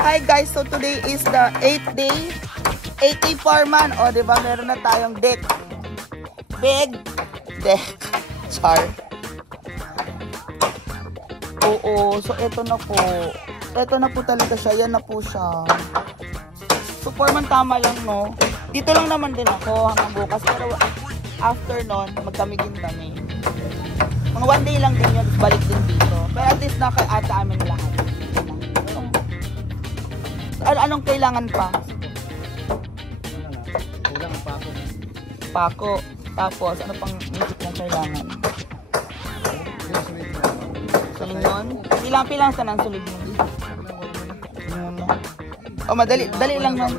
Hi guys, so today is the 8th day. 8th day foreman. O, diba meron na tayong deck. Big deck. Char. Oo, so eto na po. Eto na po talaga siya. Yan na po siya. So foreman, tama lang, no? Dito lang naman din ako hanggang bukas. Pero after nun, magkamigin kami. Mga 1 day lang din yun. Balik din dito. Pero at least naka-ata amin lahat. Anong kailangan pa? Kulang ang pako. Pako. Tapos, ano pang isip mong kailangan? Sulingon? Pilang sa nang sulingon? O, madali lang lang.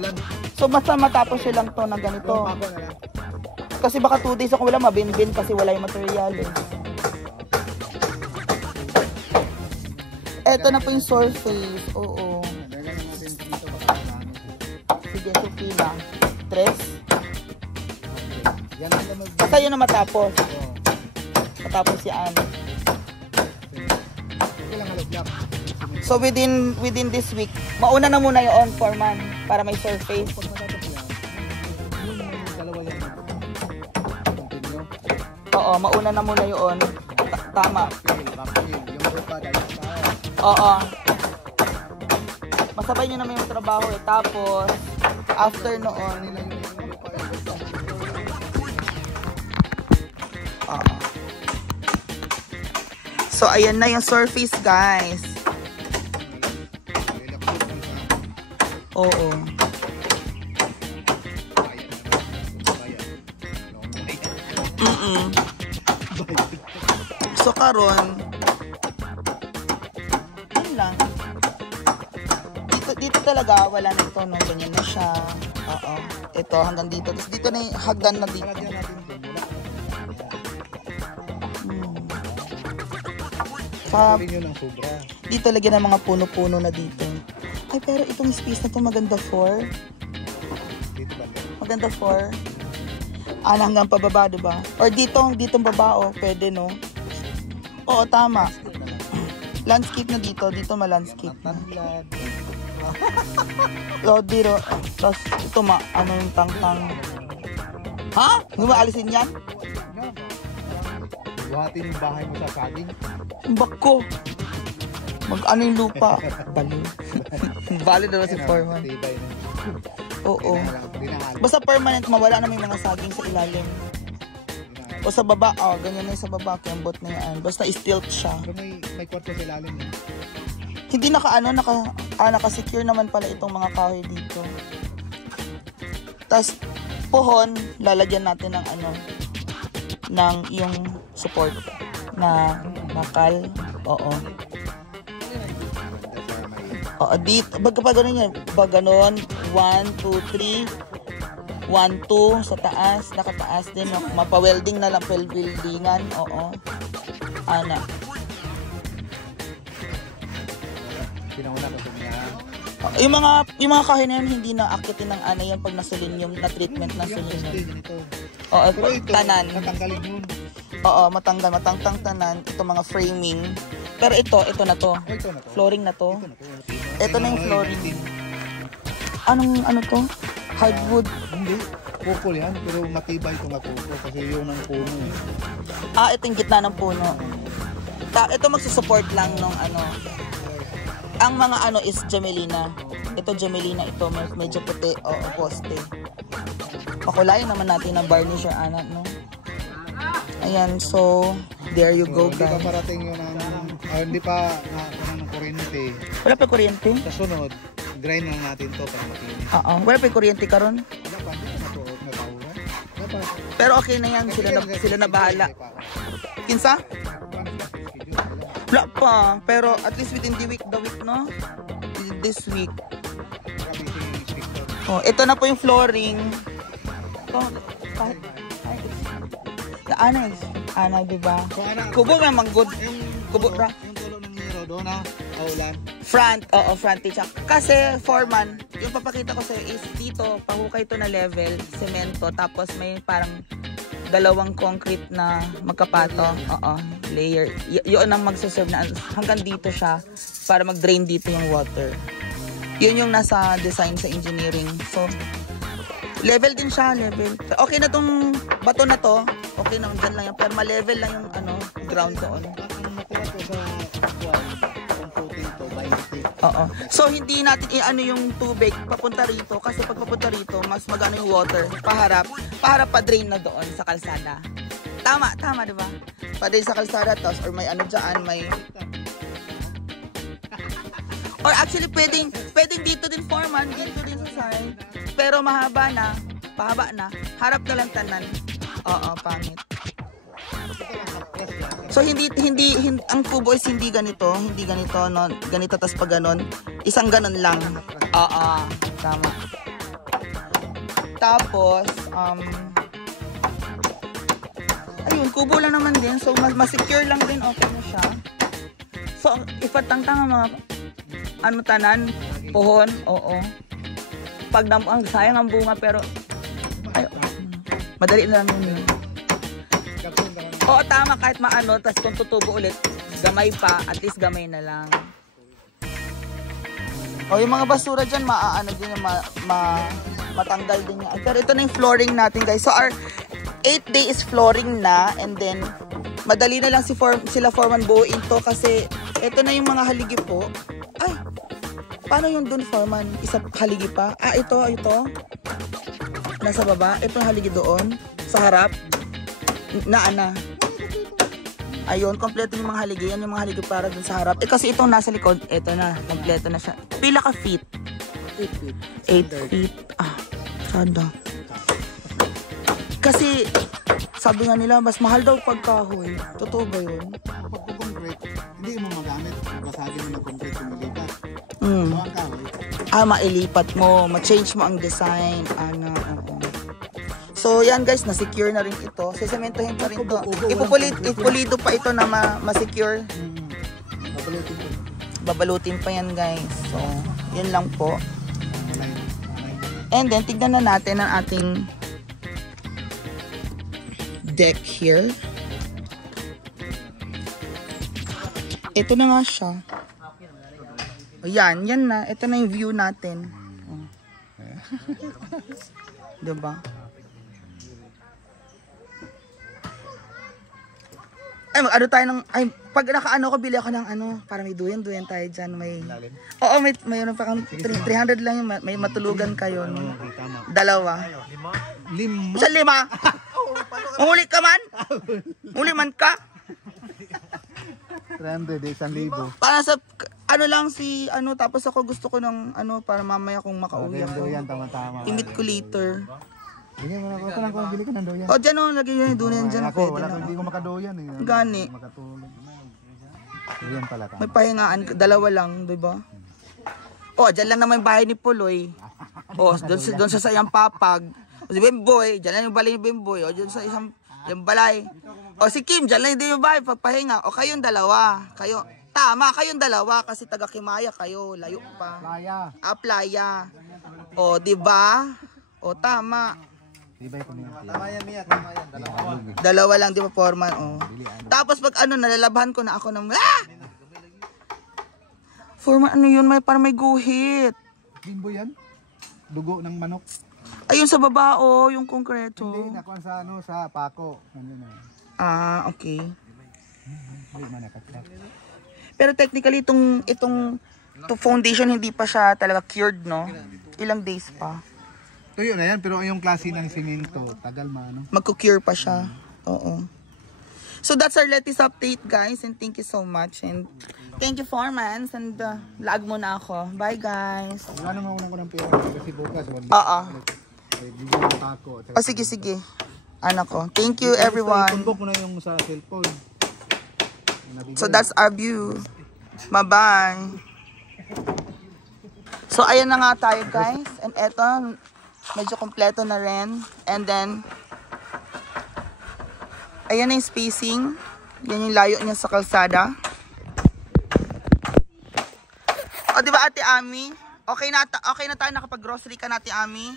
So, basta matapos silang to na ganito. Kasi baka 2 days ako wala mabinbin kasi wala yung material eh. Eto na po yung surface. Oo. Sige, so pila. 3. Basta yun na matapos. Matapos yan. So within this week, mauna na muna yung foreman para may surface. Oo, mauna na muna yun. Tama. Oo. Masabay nyo naman yung trabaho eh. Tapos, after noon, so, ayan na yung surface, guys. Oo. So, karon yun lang. Dito talaga, wala na ito, no? Ganyan na siya. Oo. Ito, hanggang dito. Tapos dito na yung hagdan na dito. Dito lagyan ng mga puno-puno na dito. Ay, pero itong space na ito maganda for. Maganda for. Hanggang pababa, diba? Or ditong baba, oh. Pwede, no? Oo, tama. Landscape na dito. Dito ma-landscape na. Dito. Tapos ito ano yung tang-tang. Ha? Hindi mo alisin yan? Buhatin yung bahay mo sa saging. Bako. Ano yung lupa? Bali. Bali na si foreman. Oo. Basta permanent, mawala na may mga saging sa ilalim. O sa baba, ganyan na yung sa baba. Kembot na yan. Basta stilt siya. Pero may kwarto sa ilalim. Hindi naka-secure naman pala itong mga kahoy dito. Tapos, pohon, lalagyan natin ng ng yung support na bakal. Oo. Oo, dito. Baga pa ganun yan. Baga ganun. 1, 2, 3. 1, 2 sa taas, nakataas din, mapa-welding na lang, weldingan, oo. Ana. Yung mga kahoy na yan, hindi na akitin ng yan pag naselenium, na treatment ng selenium. Oo, tanan. Oo, matangtang tanan, ito mga framing. Pero ito na to. Flooring na to. Ito na yung flooring. Ano to? Hardwood. Hindi. Kupol yan. Pero matibay itong kupol. Kasi yun ang puno eh. Ito yung gitna ng puno. Ito magsusupport lang nung Ang mga is Jamelina. Ito Jamelina. Ito medyo puti. Oo, poste. Pakulayan naman natin ng varnish or no? Ayan. So, there you go, guys. Hindi pa parating yun hindi pa ng kuryente. Wala pa kuryente? Sa sunod, grind lang natin to para makinis. Wala pa kuryente karon. Pero okay na yan, sila na bahala. Kinsa? Wala pa, pero at least within the week, no? This week. Ito na po yung flooring. Ana, diba? Kubo naman good. Kubo ra. Yung tulo ng nero doon aulan. Front, front teacher. Kasi foreman, yung papakita ko sa'yo is dito, pahukay to na level, semento, tapos may parang 2 concrete na magkapato. Layer. Yun ang magsaserve na hanggang dito siya para mag-drain dito yung water. Yun yung nasa design sa engineering. So, level din siya, level. Okay na tong bato na to. Okay na, dyan lang yan. Pero ma-level lang yung ground doon. Oo. So, hindi natin yung tubig papunta rito. Kasi pag papunta rito, mas magano yung water. Paharap pa drain na doon sa kalsada. Tama, di ba? Pa-drain sa kalsada, tapos, or may dyan, may... Or actually, pwedeng dito din foreman, dito din sa side. Pero mahaba na, harap na lang tanan. Oo, pangit. So, hindi ang kubo is hindi ganito, no? Ganito, tas pag ganon, isang ganon lang. Oo, tama. Tapos, ayun, kubo lang naman din. So, mas-secure lang din, okay na siya. So, ipatangtang mga, tanan, pohon, oo. Pag ang sayang ang bunga, pero, ay, madali na lang yun. Oo, tama, kahit maano, tas kung tutubo ulit, gamay pa, at least gamay na lang. O, yung mga basura dyan, matanggal din yan. Pero ito na yung flooring natin, guys. So, our 8th day is flooring na, and then, madali na lang sila foreman buuin to, kasi, ito na yung mga haligi po. Ay, paano yung dun, foreman? Isa haligi pa? Ah, ito. Nasa baba. Ito haligi doon. Sa harap. Ayun, kompleto yung mga haligi. Yan yung mga haligi para dun sa harap. Kasi itong nasa likod, ito na. Kompleto na siya. Pila ka feet? 8 feet. Ah, sada. Kasi, sabi nga nila, mas mahal daw pagkahoy. Totoo ba yun? Pag concrete, hindi mo magamit. Basagin mo na concrete yung malipat. Mailipat mo. Ma-change mo ang design. So, yan guys, na-secure na rin ito. Sesementohin pa rin ito. Ipupulido pa ito na ma-secure. Babalutin pa yan guys. So, yun lang po. And then, tignan na natin ang ating deck here. Ito na nga siya. Yan na. Ito na yung view natin. Diba? Ay, mag-ano tayo ng... Ay, pag naka-ano ko, bili ako ng para may duyan tayo dyan. Oo, mayroon pa kang 300 lang yung may matulugan kayo. No? Dalawa. 5. Saan 5? Mahuli ka man? Mahuli man ka? 300, 1,000. Para sa... lang tapos ako gusto ko ng para mamaya kung makauwi ako. Doyan, tama. Ingit ko later. Bigyan mo na ako lang kung bili ka ng doyan. Dyan lagay yun yung doyan dyan. Ako, hindi ko makadoyan eh. Gani. Doyan pala. May pahingaan, 2 lang, diba? Dyan lang naman yung bahay ni Puloy. Doon sa sayang papag. Si Bimboy, dyan lang yung balay ni Bimboy. Dyan sa isang yung balay. Si Kim, dyan lang din yung bahay, pagpahinga. Kayong 2. Tama, kayong 2 kasi taga Kimaya kayo, layo pa. Playa. Playa. Diba? Tama. Tama yan, Mia. 2 lang, di ba, foreman? Tapos pag nalalabhan ko na ako ng... Foreman, yun? Parang may guhit. Bimbo yan? Dugo ng manok? Ayun sa baba, yung konkreto. Hindi, nakuha sa pako. Okay. Pero technically, itong foundation hindi pa siya talaga cured, no? Ilang days pa. Tuyo na yan, pero yung klase ng simento, tagal Magko-cure pa siya. Oo. So that's our latest update, guys. And thank you so much. And thank you, foreman. And lag mo na ako. Bye, guys. Wala naman ko ng pera kasi bukas. Sige. Thank you, everyone. Tumbok mo na yung sa cellphone. So that's our view. Bye-bye. So ayan na nga tayo, guys. And eto, medyo kompleto na rin. And then, ayan na yung spacing. Yan yung layo niya sa kalsada. Diba, Ate Ami? Okay na tayo nakapag-grocery ka na, Ate Ami.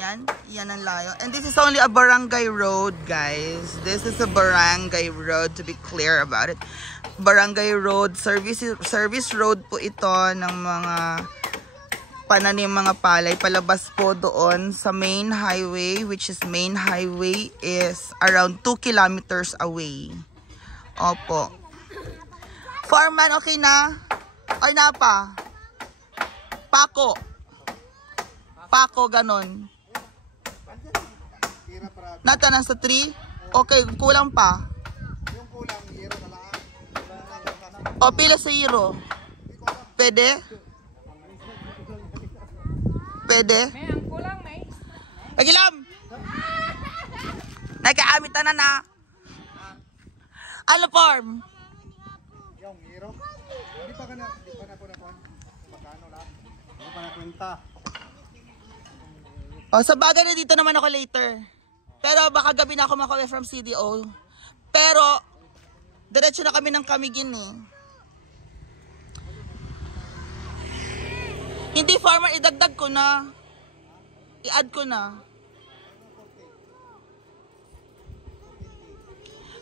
Yan ang layo. And this is only a barangay road, guys. This is a barangay road, to be clear about it. Barangay road, service road po ito ng mga pananim mga palay. Palabas po doon sa main highway, which is main highway is around 2 kilometers away. Opo. Foreman, okay na? Ay na pa? Pako. Pako, ganon. Nata na sa 3? Okay, kulang pa. Yung kulang, hero na lang. O, pila sa hero? Pwede? Pwede? May ang kulang, may. Pagilam! Nagkaamit na na. Ano form? Yung hero. Hindi pa na po na po. Magkano lang? Hindi pa na kwenta. O, sa bagay na dito naman ako later. Pero baka gabi na ako makauwi from CDO. Pero, diretso na kami ng Camiguin eh. Hindi farmer, idagdag ko na. I-add ko na.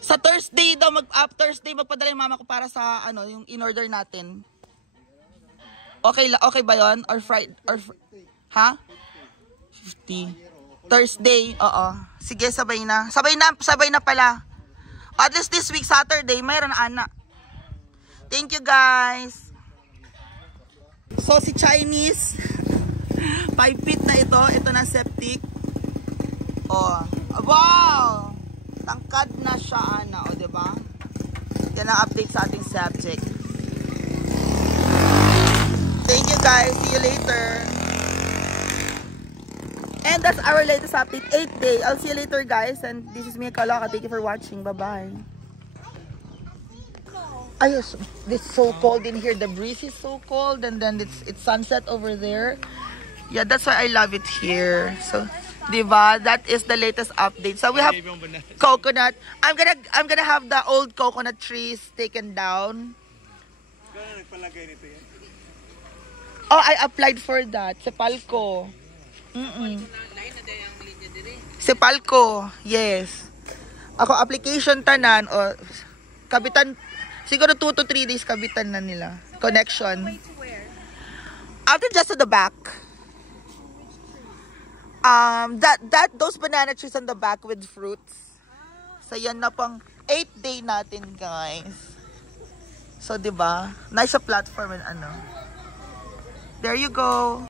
Sa Thursday daw, Thursday magpadala yung mama ko para sa ano, yung in-order natin. Okay ba yon? Or Friday? Ha? 50. Thursday, oo. Sige, sabay na. Sabay na pala. At least this week, Saturday, mayroon ana. Thank you, guys. So, si Chinese, 5 feet na ito. Ito na septic. Oh, wow! Tangkad na siya, ana. O, diba? Yan ang update sa ating subject. Thank you, guys. See you later. And that's our latest update, 8th day. I'll see you later, guys. And this is Mia Kalaka. Thank you for watching. Bye-bye. Ayos, it's so cold in here. The breeze is so cold, and then it's sunset over there. Yeah, that's why I love it here. So, diba? That is the latest update. So we have coconut. I'm gonna have the old coconut trees taken down. Oh, I applied for that. Sepalco. Sepalco. Yes. Ako application tanan o kabitan. Siguro 2 to 3 days kabitan na nila. Connection. After just to the back. Those banana trees on the back with fruits. So yan na pang 8th day natin, guys. So 'di ba? Nice a platform and ano. There you go.